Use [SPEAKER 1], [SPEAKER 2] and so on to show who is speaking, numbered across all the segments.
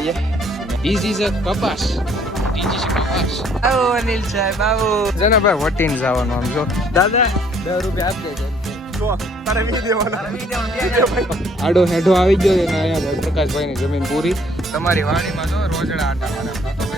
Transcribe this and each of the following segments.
[SPEAKER 1] વાડીએ this is a કપાસ. આવો અનિલ સાહેબ આવો. જના ભાઈ વટીને જવાનું આમ જો. દાદા દસ રૂપિયા આપી દેજો આડો હેઠો આવી ગયો ને અહીંયા પ્રકાશભાઈની જમીન પૂરી. તમારી વાણીમાં જો રોજડા આટા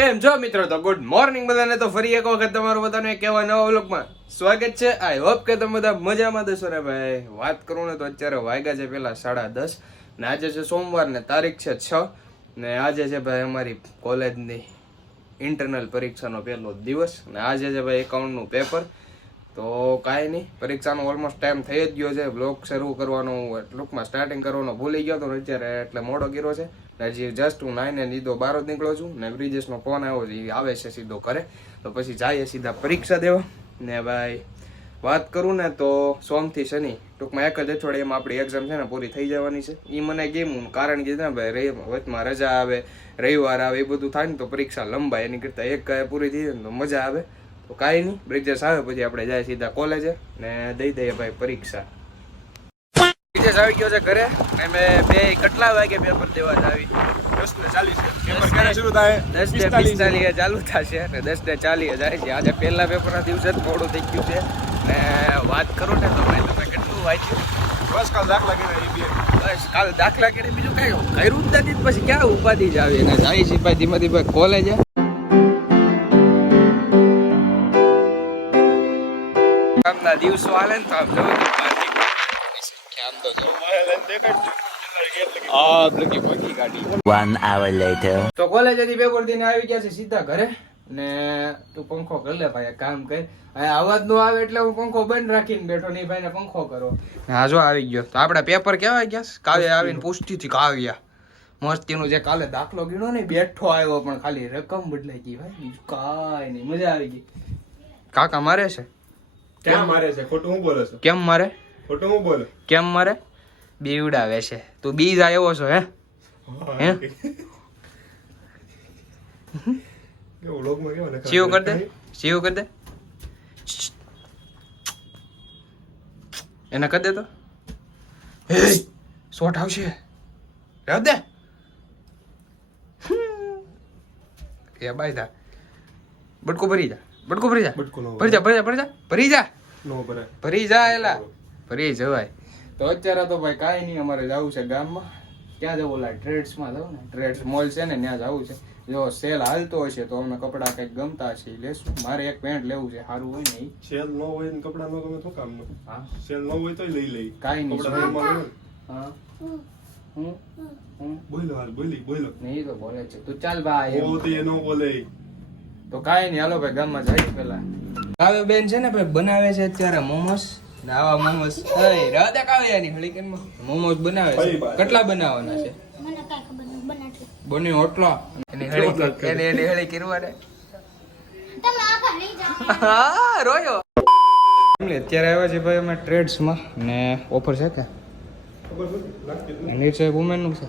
[SPEAKER 1] કેમ છો મિત્રો? તો ગુડ મોર્નિંગ બધાને. તો ફરી એક વખત તમારું બધાને કેવા નવા વ્લોગમાં સ્વાગત છે. આઈ હોપ કે તમે બધા મજામાં દશો ને ભાઈ, વાત કરું ને તો અત્યારે વાગ્યા છે પેલા સાડા દસ ને આજે છે સોમવાર ને તારીખ છે છ ને આજે છે ભાઈ અમારી કોલેજની ઇન્ટરનલ પરીક્ષાનો પહેલો દિવસ ને આજે છે ભાઈ એકાઉન્ટનું પેપર તો કાંઈ નહીં, પરીક્ષાનો ઓલમોસ્ટ ટાઈમ થઈ જ ગયો છે. બ્લોગ શરૂ કરવાનો ટૂંકમાં સ્ટાર્ટિંગ કરવાનો ભૂલી ગયો તો અત્યારે એટલે મોડો ગીરો છે. હજી જસ્ટ હું નાઈને લીધો બહાર જ નીકળો છું ને બ્રિજેશનો ફોન આવ્યો છે એ આવે છે સીધો કરે તો પછી જઈએ સીધા પરીક્ષા દેવા. ને ભાઈ, વાત કરું ને તો સોમથી શનિ. ટૂંકમાં એક જ અઠવાડિયામાં આપણી એક્ઝામ છે ને પૂરી થઈ જવાની છે. એ મને કેમ કારણ કે ને ભાઈ વચમાં રજા આવે, રવિવાર આવે, એ બધું થાય ને તો પરીક્ષા લંબાય. એની કરતાં એક પૂરી થઈ જાય તો મજા આવે. તો કાંઈ નહીં, બ્રિજેશ આવે, પછી આપણે જાય સીધા કોલેજે ને દઈ દઈએ ભાઈ પરીક્ષા. બ્રિજેશ આવી ગયો છે ઘરે. અને મેં બે કેટલા વાગે પેપર દેવા આવી.
[SPEAKER 2] દસ ને ચાલીસ. પેપર ક્યારે શરૂ થાય?
[SPEAKER 1] દસ ને પિસ્તાલીસ. ચાલુ થશે અને દસ ને ચાલીસ જાય છે. આજે પહેલા પેપરના દિવસે મોડું થઈ ગયું છે. ને વાત કરું ને તો ભાઈ તમે કેટલું વાંચ્યું?
[SPEAKER 2] બસ કાલ દાખલા કર્યા એ
[SPEAKER 1] બસ કાલ દાખલા કરી બીજું કઈ કર્યું જ નથી પછી ક્યાં ઉપાધિ જ આવી? અને જાય છે ભાઈ ધીમે ધીમે કોલેજે કામના દિવસો હાલે ને તો આમ જવું તો પાર્ટી કરવાની સંખ્યા આમ તો તો કોલેજેથી પેપર દઈને આવી ગયા છે સીધા ઘરે. ને તું પંખો કરી લે ભાઈ કામ કર. અવાજ નો આવે એટલે હું પંખો બંધ રાખીને બેઠો નહીં ભાઈ ને પંખો કરો. હા જો આવી ગયો. તો આપડા પેપર કેવા ગયા? કાલે કાવ્ય આવીને પુષ્ટિ થી કાવ્યા. મસ્તીનું જે કાલે દાખલો ગીણો ને બેઠો આવ્યો પણ ખાલી રકમ બદલાઈ ગઈ ભાઈ. બીજું કાંઈ નહીં. મજા આવી ગઈ. કાકા મારે છે?
[SPEAKER 2] કેમ મારે છે? ખોટું હું બોલો છું?
[SPEAKER 1] કેમ મારે?
[SPEAKER 2] ખોટું હું બોલો?
[SPEAKER 1] કેમ મારે? બીવડાવે છે. તું બીજા એવો આવ્યો છો હે? સીવું કરી દે સીવું કર દે એને કરી દે તો. શોટ આવશે. રહેવા દે. એ બાય થા બટકો ભરી જા. બટકો ભરી જા.
[SPEAKER 2] બટકો
[SPEAKER 1] ભરી જા ભરી જા ભરી જા. ભરી જા ભરી જા એલા. ભરી જવાય. તો અત્યારે તો ભાઈ કાંઈ નહીં અમારે જવું છે ગામમાં. ક્યાં જવું ઓલા ટ્રેડ્સમાં જવું ને? ટ્રેડ્સ મોલ છે ને ત્યાં જવું છે. જો સેલ હાલતો હશે તો અમને કપડાં કંઈક ગમતા હશે એ લેશું. મારે એક પેન્ટ લેવું છે સારું હોય ને
[SPEAKER 2] સેલ ન હોય ને કપડાં ન ગમે તો કામ
[SPEAKER 1] હા.
[SPEAKER 2] સેલ ન હોય તો લઈ લઈ.
[SPEAKER 1] કાંઈ નહીં. હા. હું? હું?
[SPEAKER 2] બોલો હાલ બોલી બોલો.
[SPEAKER 1] નહીં તો બોલે છે. તું ચાલ ભાઈ
[SPEAKER 2] ઓ તો નો બોલે.
[SPEAKER 1] તો કાંઈ નહીં હાલો ભાઈ ગામમાં જાય પેલા કાવ્ય બેન છે ને ભાઈ બનાવે છે અત્યારે મોમોસ. ને આવા મોમોસ. અય રાધા કાવ્યાની હળીકેનમાં? મોમોસ બનાવે છે. કેટલા બનાવવાના છે?
[SPEAKER 3] મને કાંઈ ખબર નહીં બનાવતી
[SPEAKER 1] બની ઓટલા. એની હળી એની એની હળી કરવા દે
[SPEAKER 3] તમે આગળ લઈ જાઓ.
[SPEAKER 1] હા રોયો. અત્યારે આવ્યા છે ભાઈ અમે ટ્રેડ્સમાં ને ઓફર છે કે?
[SPEAKER 2] નથી
[SPEAKER 1] નીચે વુમેનનું છે.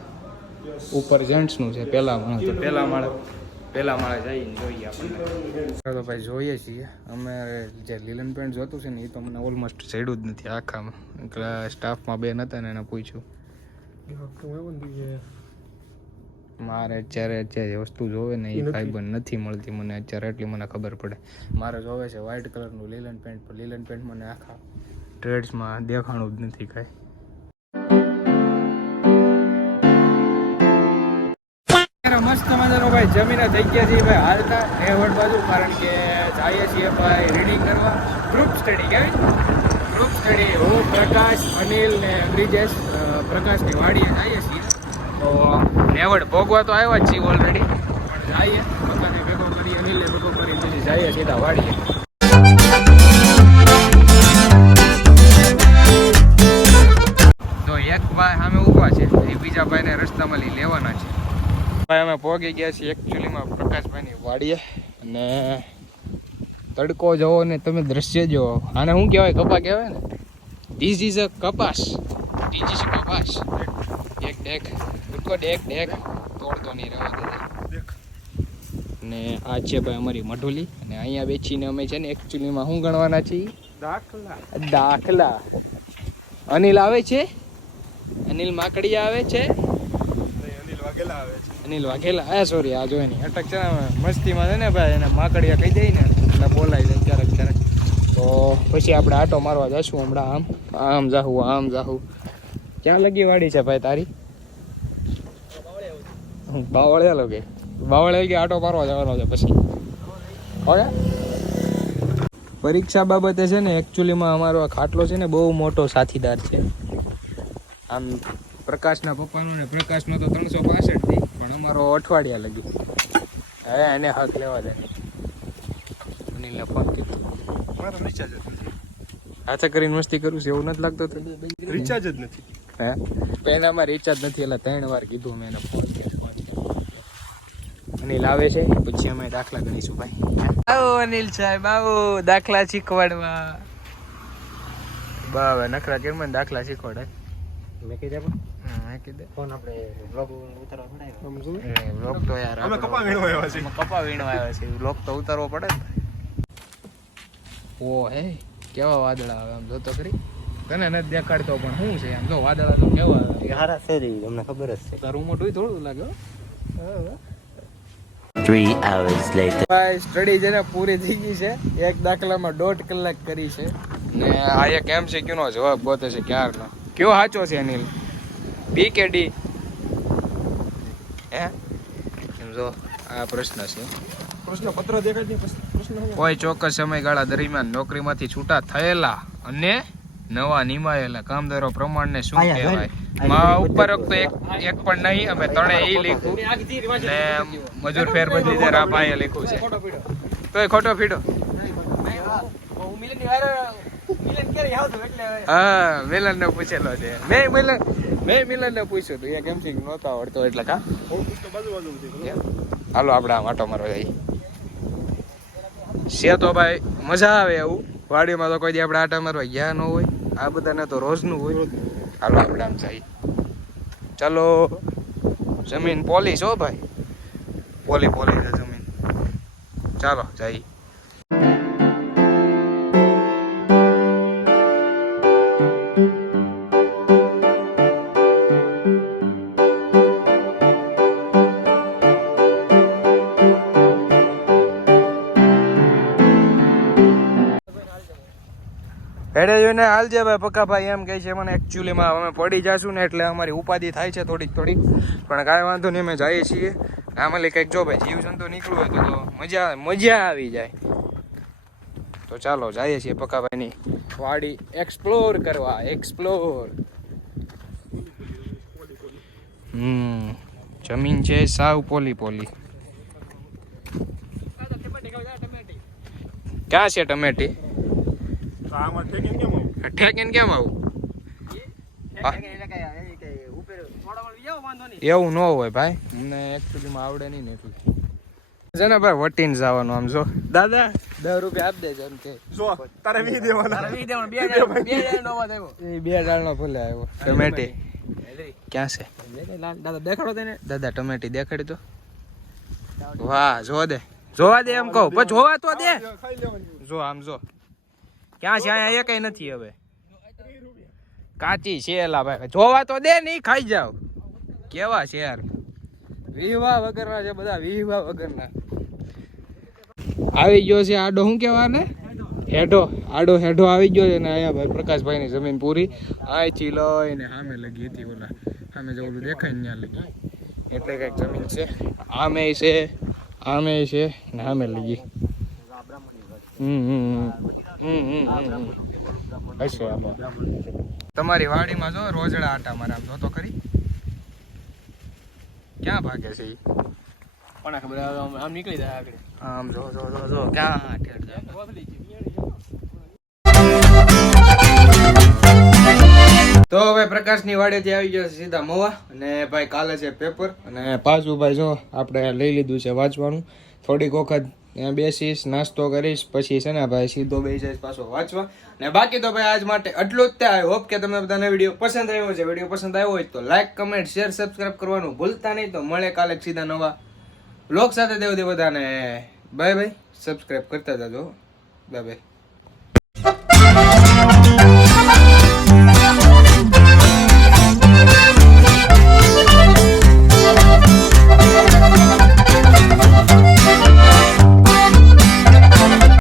[SPEAKER 1] ઉપર જેન્ટ્સનું છે પહેલા માળે તો પહેલા માળે. પહેલા માળે જઈને જોઈએ આપણને તો ભાઈ જોઈએ છીએ. અમે જે લીલન પેન્ટ જોતું છે ને એ તો મને ઓલમોસ્ટ ચડ્યું જ નથી આખામાં. એટલે સ્ટાફમાં બેન હતા ને એને પૂછ્યું. મારે અત્યારે અત્યારે વસ્તુ જોવે ને એ ફાઈબર નથી મળતી મને અત્યારે એટલી મને ખબર પડે. મારે જોવે છે વ્હાઇટ કલરનું લીલન પેન્ટ પણ લીલન પેન્ટ મને આખા ટ્રેડ્સમાં દેખાણું જ નથી કાંઈ. મસ્ત ભાઈ, જમીને થઈ ગયા છીએ ભાઈ હાલતા. હેવડ બાજુ, કારણ કે જઈએ છીએ ભાઈ રીડિંગ કરવા. ગ્રુપ સ્ટડી કેવી ગ્રુપ સ્ટડી હું, પ્રકાશ, અનિલ ને બ્રિજેશ પ્રકાશની વાડીએ જઈએ છીએ. તો નેવડ ભોગવા તો આવ્યા જ છીએ ઓલરેડી પણ જઈએ. પ્રકાશને ભેગો કરી, અનિલને ભેગો કરી, પછી જઈએ સીધા વાડીએ. અમે પહોંચી ગયા છીએ. એકચ્યુઅલીમાં પ્રકાશભાઈની વાડીએ. અને તડકો જોવો ને તમે દ્રશ્ય જોવો આને શું કહેવાય? કપા કહેવાય ને? ધીસ ઇઝ અ કપાસ. ધીસ ઇઝ કપાસ. એક ડેક. ઉઠકો ડેક ડેક. તોડતો નહીં રહેવા દે. ને આ છે ભાઈ અમારી મઢુલી. અને અહીંયા બેસીને અમે છે ને એકચ્યુઅલીમાં શું ગણવાના છીએ?
[SPEAKER 2] દાખલા.
[SPEAKER 1] દાખલા. અનિલ આવે છે? અનિલ માકડી આવે છે?
[SPEAKER 2] અનિલ વાઘેલા આવે છે.
[SPEAKER 1] અનિલ વાઘેલા આ સોરી આ જોઈ નહીં. અટક છે મસ્તીમાં છે ને ભાઈ, એને માકડિયા કહી દઈ ને, એટલે બોલાય જાય ક્યારેક ક્યારેક. તો પછી આપણે આટો મારવા જશું હમણાં આમ. આમ જાહું આમ જાહું. ક્યાં લગી વાડી છે ભાઈ તારી? બાવળિયા લોકે બાવળિયા ગયા આટો મારવા જવાનો છે પછી. હવે પરીક્ષા બાબતે છે ને એકચ્યુઅલીમાં અમારો આ ખાટલો છે ને બહુ મોટો સાથીદાર છે. આમ પ્રકાશના પપ્પાનો ને પ્રકાશનો તો ત્રણસો પાસઠ અમારો અઠવાડિયા લગી હવે એને હક લેવા દે. અનિલને ફોન કીધું.
[SPEAKER 2] મારો રિચાર્જ જ
[SPEAKER 1] હાથે કરીને મસ્તી કરું છું એવું નથી લાગતું
[SPEAKER 2] રિચાર્જ જ નથી.
[SPEAKER 1] હે? પહેલા પહેલામાં રિચાર્જ નથી એટલે ત્રણ વાર કીધું મેં એને ફોન ફોન કર્યો અનિલ આવે છે? પછી અમે દાખલા ગણીશું ભાઈ. આવો અનિલ સાહેબ આવો. દાખલા શીખવાડવા. બાબા નખરા કેમ દાખલા શીખવાડે?
[SPEAKER 4] મેં કીધું
[SPEAKER 1] મેં કીધું
[SPEAKER 4] ફોન આપણે બ્લોગ ઉતારવા પડાય.
[SPEAKER 2] આમ શું?
[SPEAKER 1] એ વ્લોગ તો યાર
[SPEAKER 2] અમે કપા વીણવા આવ્યા છીએ.
[SPEAKER 1] કપા વીણવા આવ્યા છે વ્લોગ તો ઉતારવો પડે ને. ઓ હે કેવા વાદળા આવે આમ જોતો ખરી. તને નથી દેખાડતો પણ શું છે આમ. જો વાદળા તો કેવા આવે.
[SPEAKER 4] હારા છે તમને ખબર જ છે.
[SPEAKER 1] તારું મોટું થોડું લાગે હો.
[SPEAKER 5] Three hours later.
[SPEAKER 1] ભાઈ સ્ટડી છે ને પૂરી થઈ ગઈ છે. એક દાખલામાં દોઢ કલાક કરી છે. ને આ એક એમસીક્યુ નો જવાબ ગોતે છે ક્યારનો? કયો સાચો છે અનિલ? બી કે ડી હે? સમજો આ પ્રશ્ન છે.
[SPEAKER 2] પ્રશ્ન પત્ર દેખાય છે પ્રશ્ન પ્રશ્ન
[SPEAKER 1] કોઈ ચોક્કસ સમયગાળા દરમિયાન નોકરીમાંથી છૂટા થયેલા અને નવા નિમાયેલા કામદારો પ્રમાણને શું કહેવાય? મા ઉપર ઉપરોક્ત એક એક પણ નહીં અમે ત્રણે એ લીખું ને મજૂર ફેર બદલી દે આ લીખું છે. તોય ખોટો ફીડો હા મિલન ને પૂછેલો છે. મેં મિલન મેં મિલનને પૂછ્યું હતું એ કેમ છે? નહોતો આવડતો એટલે કા? હાલો આપણે આમ આટો મારવા જઈએ. છે તો ભાઈ મજા આવે એવું? વાડીમાં તો કોઈ દી આપણે આટા મારવા ગયા ન હોય આ બધાને તો રોજનું હોય. હાલો આપણે આમ જઈએ. ચાલો જમીન પોલીસ હો ભાઈ. પોલી પોલી જમીન. ચાલો જઈએ. હેડે જોઈને હાલજે ભાઈ પક્કા ભાઈ એમ કહે છે, મને એકચ્યુઅલીમાં અમે પડી જાશું ને એટલે અમારી ઉપાધિ થાય છે થોડીક થોડીક. પણ કાંઈ વાંધો નહીં, અમે જઈએ છીએ. આમાં કંઈક જો ભાઈ જીવજંતુ નીકળવું હોય તો મજા મજા આવી જાય. તો ચાલો, જઈએ છીએ પક્કાભાઈની વાડી એક્સપ્લોર કરવા એક્સપ્લોર હમ, જમીન છે સાવ પોલી પોલી. ક્યાં છે ટમેટી?
[SPEAKER 2] તો આમાં ઠેકીને કેમ આવું?
[SPEAKER 1] ઠેકીને કેમ આવું? એવું ન હોય ભાઈ. મને એકચ્યુઅલીમાં આવડે નહીં ને એટલું. છે ને ભાઈ વટીને જવાનું આમ જો. દાદા દસ રૂપિયા આપી દેજો એમ કે.
[SPEAKER 2] જો તારે વી દેવાના.
[SPEAKER 1] એ બે ડાળનો ફૂલે આવ્યો. ટમેટી. ક્યાં છે?
[SPEAKER 4] દાદા દેખાડો તેને.
[SPEAKER 1] દાદા ટમેટી દેખાડી તો વાહ જો દે. જોવા દે એમ કહું. પણ જોવા તો દે. જો આમ જો. ક્યાં છે? અહીંયા એ કઈ નથી હવે. કાચી છે એલા ભાઈ. જોવા તો દે નહીં ખાઈ જાવ કેવા છે યાર? વિવાહ વગરના છે બધા, વિવાહ વગરના. આવી ગયો છે આડો, શું કહેવા ને હેઠો. આડો, હેઠો આવી ગયો છે ને અહીંયા ભાઈ, પ્રકાશભાઈની જમીન પૂરી. અહીંથી લઈને સામે લગી હતી ઓલા. સામે જે ઓલું દેખાય ને ત્યાં લગી. એટલે કંઈક જમીન છે. આમે છે આમે છે ને સામે લગી. હમ હમ. તમારી વાડીમાં જો રોજડા આટા મારે આમ જો તો ખરી? ક્યાં ભાગે છે?
[SPEAKER 4] કોને ખબર? આમ નીકળી જાય આગળ.
[SPEAKER 1] આમ જો જો જો જો ક્યાં તો હવે પ્રકાશની વાડેથી આવી ગયો છે સીધા મવા અને ભાઈ કાલે છે પેપર અને પાછું ભાઈ જો આપણે લઈ લીધું છે વાંચવાનું. થોડીક વખત ત્યાં બેસીશ, નાસ્તો કરીશ, પછી છે ને ભાઈ સીધો બેસી જઈશ પાછો વાંચવા. ને બાકી તો ભાઈ આજ માટે એટલું જ તે આઈ હોપ કે તમને બધાને વીડિયો પસંદ આવ્યો છે વીડિયો પસંદ આવ્યો હોય તો લાઈક કમેન્ટ શેર સબસ્ક્રાઇબ કરવાનું ભૂલતા નહીં. તો મળે કાલે સીધા નવા લોક સાથે. દેવ દે બધાને બાય બાય સબસ્ક્રાઇબ કરતા જાજો. Bye bye